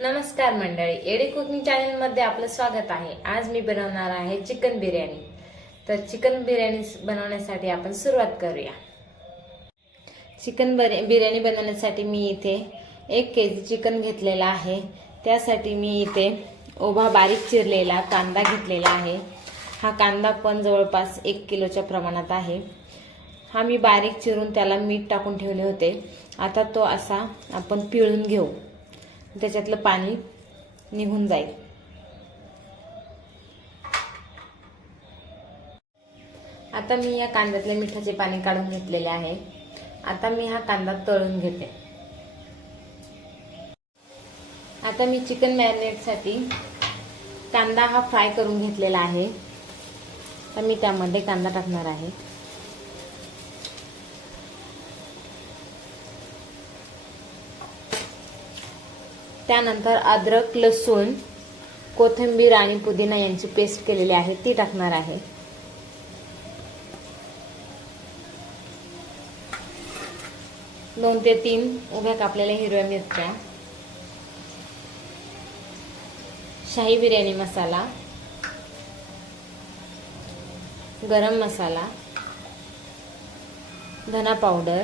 नमस्कार मंडळी, eddy cooking channel मध्ये आपलं स्वागत आहे। आज मी बनवणार आहे चिकन बिर्याणी। तर चिकन बिर्याणी बनवण्यासाठी आपण सुरुवात करूया। चिकन बिर्याणी बनवण्यासाठी मी इथे 1 केजी चिकन घेतलेला आहे। त्यासाठी मी इथे उभा बारीक चिरलेला कांदा घेतलेला आहे। हा कांदा पण जवळपास 1 किलोच्या प्रमाणात आहे। हा मी बारीक चिरून त्याला मीठ टाकून ठेवले होते। आता तो असा आपण पिळून घेऊ, त्याच्यातलं पाणी निघून जाईल। आता मी या कांद्यातले मिठाचे पाणी काढून घेतलेले आहे। आता मी हा कांदा तळून घेते। आता मी चिकन मॅरिनेटसाठी कांदा हा फ्राय करून घेतलेला आहे। तर मी त्यामध्ये कांदा टाकणार आहे। त्यानंतर अद्रक, लसूण, कोथिंबीर आणि पुदिना यांची पेस्ट केलेली आहे ती टाकणार आहे। दोन ते 3 उभ्या कापलेल्या हिरव्या मिरच्या, शाही बिर्याणी मसाला, गरम मसाला, धना पावडर,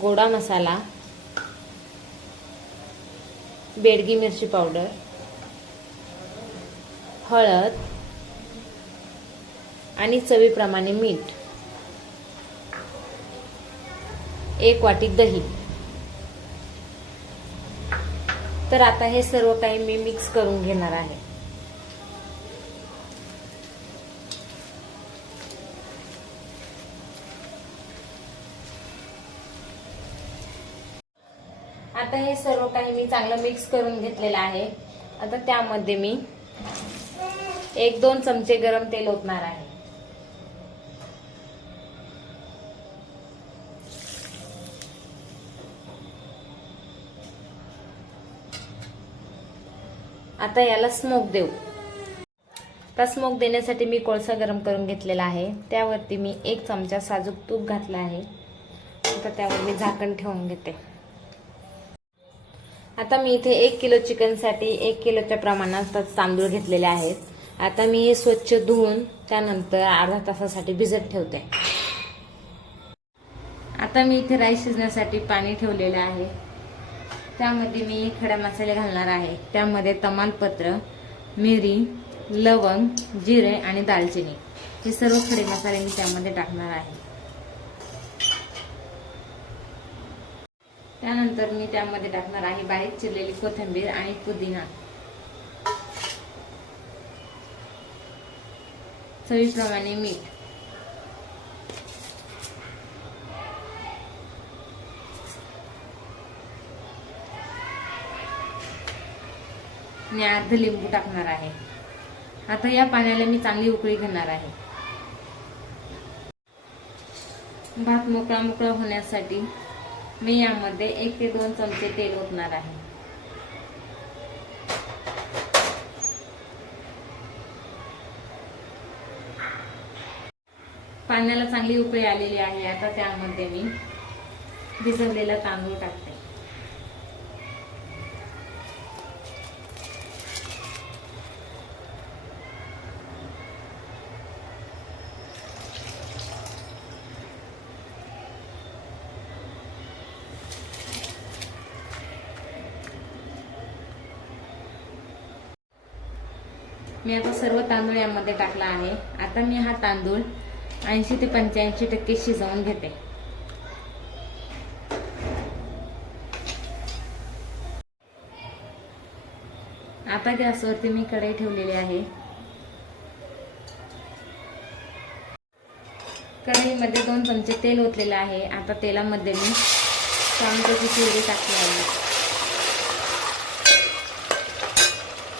गोडा मसाला, बेडगी मिरची पावडर, हळद आणि चवीप्रमाणे मीठ, 1 वाटी दही। तर आता हे सर्व काही मी मिक्स करून घेणार आहे। आता हे सर्व काही मी चांगलं मिक्स करून घेतलेलं आहे। आता त्यामध्ये मी 1-2 चमचे गरम तेल ओतणार आहे। आता याला स्मोक देऊ। आता स्मोक देण्यासाठी मी कोळसा गरम करून घेतलेला आहे। त्यावरती मी 1 चमचा साजूक तूप घातला आहे। आता त्यावर मी झाकण ठेवून घेते। आता मी इथे 1 किलो चिकन साठी 1 किलोच्या प्रमाणात तांदूळ घेतलेले आहेत। आता मी हे स्वच्छ धुवून त्यानंतर अर्धा तासासाठी भिजत ठेवते। आता मी इथे राईस शिजण्यासाठी पाणी ठेवलेले आहे। त्यामध्ये मी खडे मसाले घालणार आहे। त्यामध्ये तमालपत्र, मिरी, लवंग, जिरे आणि दालचिनी हे सर्व खडे मसाले मी त्यामध्ये टाकणार आहे। त्यानंतर मी त्यामध्ये टाकणार आहे बारीक चिरलेली कोथिंबीर आणि पुदिना, चवीप्रमाणे मीठ, आणि अर्ध लिंबू टाकणार आहे। आता या पाण्याला मी चांगली उकळी घेणार आहे। भात मोकळा होण्यासाठी मी यामध्ये 1 ते 2 चमचे तेल ओतणार आहे। पाण्याला चांगली उकळी आलेली आहे। आता त्यामध्ये मी भिजवलेला तांदूळ टाकते। मी आता सर्व तांदूळ यामध्ये टाकला आहे। आता मी हा तांदूळ 80 ते 85% शिजवून घेते। आता गॅसवरती मी कढई ठेवलेली आहे। कढईमध्ये 2 चमचे तेल ओतलेले आहे। आता तेलामध्ये मी टोमॅटोची प्युरी टाकली आहे।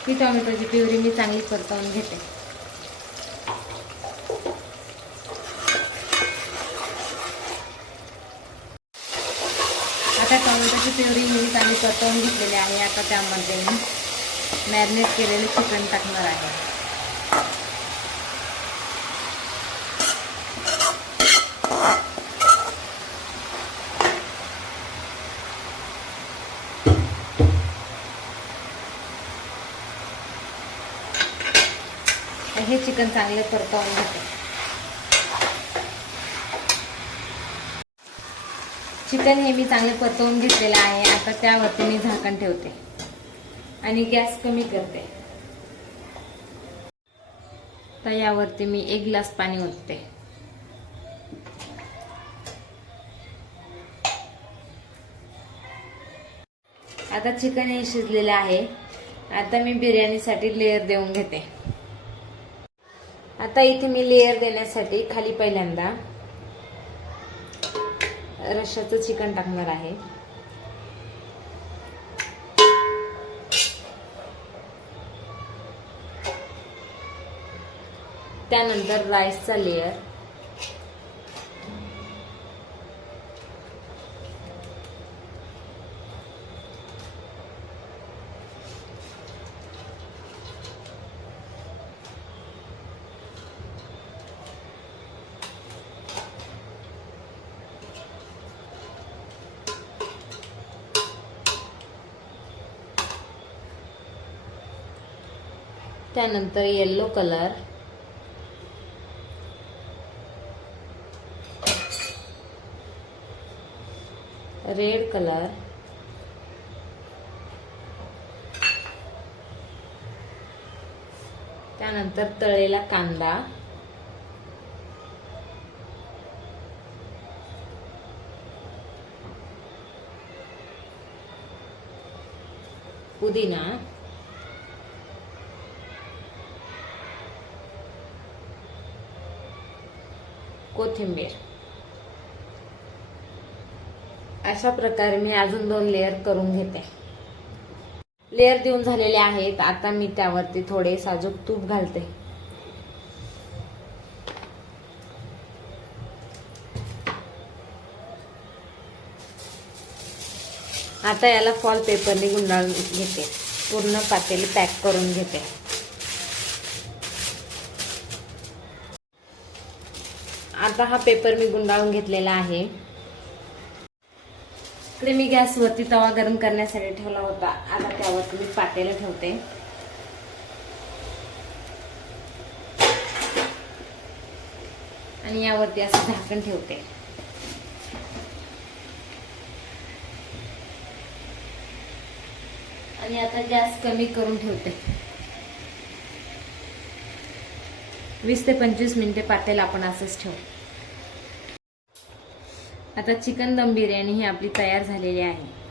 ही टोमॅटोची प्युरी मी चांगली परतवून घेते। आता टोमॅटोची प्युरी मी चांगली परतवून घेतलेली आहे। आता त्यामध्ये मी मॅरिनेट केलेले चिकन टाकणार आहे। हे चिकन चांगले परतवून घेते. चिकन हे मी चांगले परतवून घेतलेलं आहे. आता त्यावरती मी झाकण ठेवते आणि गॅस कमी करते. तर यावरती मी 1 ग्लास पाणी ओतते. आता चिकन हे शिजलेलं आहे. आता मी बिर्याणीसाठी लेयर देऊन घेते. आता इथे मी लेयर देण्यासाठी खाली पहिल्यांदा रश्श्याचं चिकन टाकणार आहे. त्यानंतर राईसचा लेयर, त्यानंतर येलो कलर, रेड कलर, त्यानंतर तळलेला कांदा, पुदिना, कोथिंबीर. अशा प्रकारे मी अजून 2 लेयर करून घेते. लेयर देऊन झालेले आहेत. आता मी त्यावरती थोडे साजूक तूप घालते. आता याला फॉल पेपरने गुंडाळून घेते. पूर्ण पातेली पॅक करून घेते. आता हा पेपर मी गुंडाळून घेतलेला आहे. इकडे मी गॅसवरती तवा गरम करण्यासाठी ठेवला होता. आता त्यावरती मी पातेलं ठेवते आणि यावरती असं झाकण ठेवते. आणि आता गॅस कमी करून ठेवते. 20 ते 25 मिनिटे पातेलं आपण असंच ठेवू. आता चिकन दम बिर्याणी ही आपली तयार झालेली आहे.